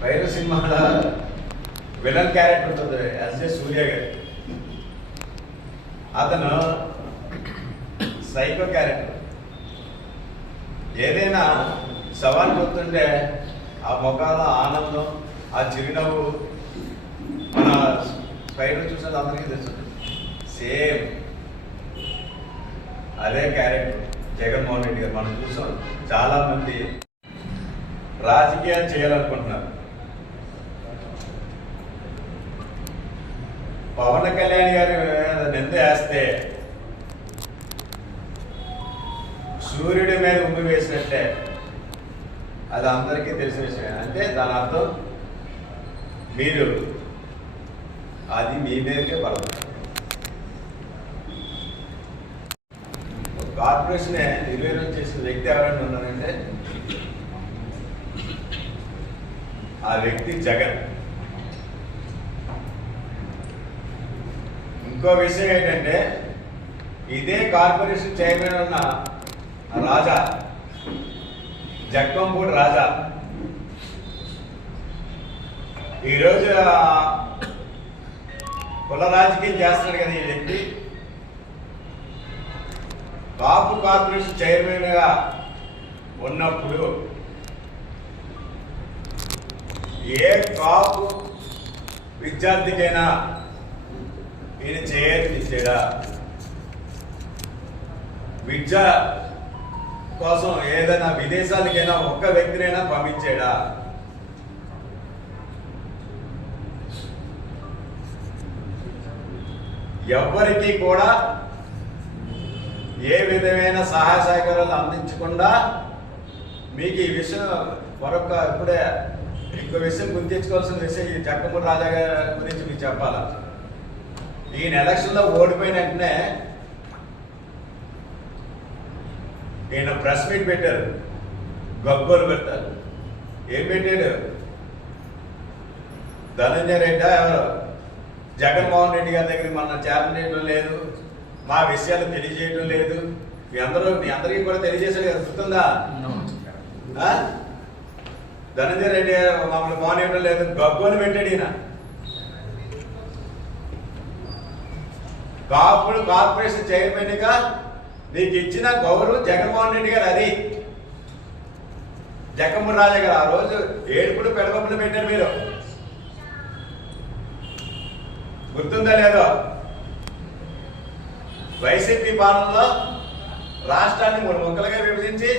Wire సినిమాలో villain character ఉంటుంది SJ సూర్య గారు. అతను సైకో క్యారెక్టర్. ఏదైనా సవాల్ చూస్తుంటే ఆ ముఖాల ఆనందం, ఆ చిరునవ్వు మన స్పైడర్ చూసేది అందరికీ తెలుస్తుంది. సేమ్ అదే క్యారెక్టర్ జగన్మోహన్ రెడ్డి గారు. మనం చూసాం చాలా మంది రాజకీయాలు చేయాలనుకుంటున్నారు. పవన్ కళ్యాణ్ గారి నింద వేస్తే సూర్యుడి మీద ఉమ్మి వేసినట్లే. అది అందరికీ తెలిసిన విషయం. అంటే దాని అర్థం మీరు అది మీ మీదకే పడదు. కార్పొరేషన్ నిర్వీర్యం చేసిన వ్యక్తి ఎవరైనా ఉన్నారంటే ఆ వ్యక్తి జగన్. ఇంకో విషయం ఏంటంటే ఇదే కార్పొరేషన్ చైర్మన్ ఉన్న రాజా, జక్కంపూడి రాజా, ఈరోజు కుల రాజకీయం చేస్తున్నాడు కదా ఈ వ్యక్తి. కాపు కార్పొరేషన్ చైర్మన్గా ఉన్నప్పుడు ఏ కాపు విద్యార్థికైనా ఈయన చేయడా? విద్య కోసం ఏదైనా విదేశాలకైనా ఒక్క వ్యక్తినైనా పంపించాడా? ఎవ్వరికీ కూడా ఏ విధమైన సహాయ సహకారాలు అందించకుండా మీకు ఈ విషయం మరొక ఇప్పుడే ఇంకో విషయం గుర్తించుకోవాల్సిన విషయం ఈ జక్కంపూడి రాజా గారి గురించి మీకు చెప్పాలా. ఈయన ఎలక్షన్లో ఓడిపోయిన వెంటనే ఈయన ప్రెస్ మీట్ పెట్టారు, గగ్గోలు పెడతారు. ఏం పెట్టాడు? ధనంజయ రెడ్డి ఎవరు జగన్మోహన్ రెడ్డి గారి దగ్గర మన చేరడం లేదు, మా విషయాలు తెలియజేయడం లేదు, మీ అందరికీ కూడా తెలియజేసాడు కదా, గుర్తుందా? ధనంజయ రెడ్డి మమ్మల్ని మోనేయడం లేదు, గగ్గోలు పెట్టాడు ఈయన. కాపుడు కార్పొరేషన్ చైర్మన్గా నీకు ఇచ్చిన గౌరవం జగన్మోహన్ రెడ్డి గారు. అది జక్కంపూడి రాజా గారు ఆ రోజు ఏడుపుడు పెడబొప్పులు పెట్టారు. మీరు గుర్తుందా లేదో? వైసీపీ పాలనలో రాష్ట్రాన్ని 3 ముక్కలుగా విభజించి